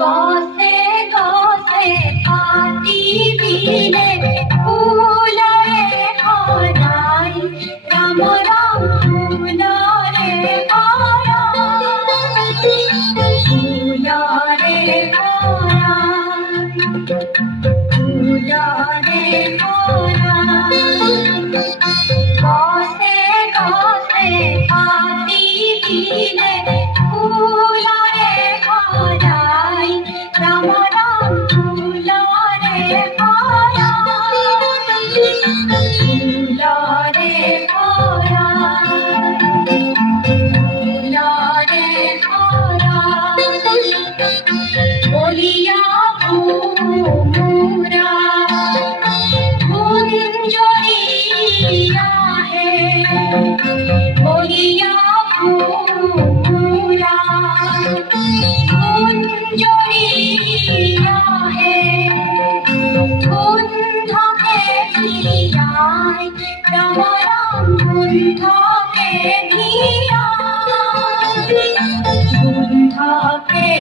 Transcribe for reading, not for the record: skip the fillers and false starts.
গছে গছে পাতি দিলে ফুলরে ভরাই রাম রাম ফুলরে ভরাই ফুলরে ভরাই ফুলরে ভরাই গছে গছে পাতি দিলে ফুলরে ভরাই রাম রাম ফুলরে ভরাই ফুলরে ভরাই ফুলরে ভরাই বলিয়া ভ্রমরা গুঞ্জরিয়া হে বলিয়া ভ্রমরা গুঞ্জরিয়া হে কুণ্ঠকে ভিড়াই রাম রাম কুণ্ঠকে ভিড়াই কুণ্ঠকে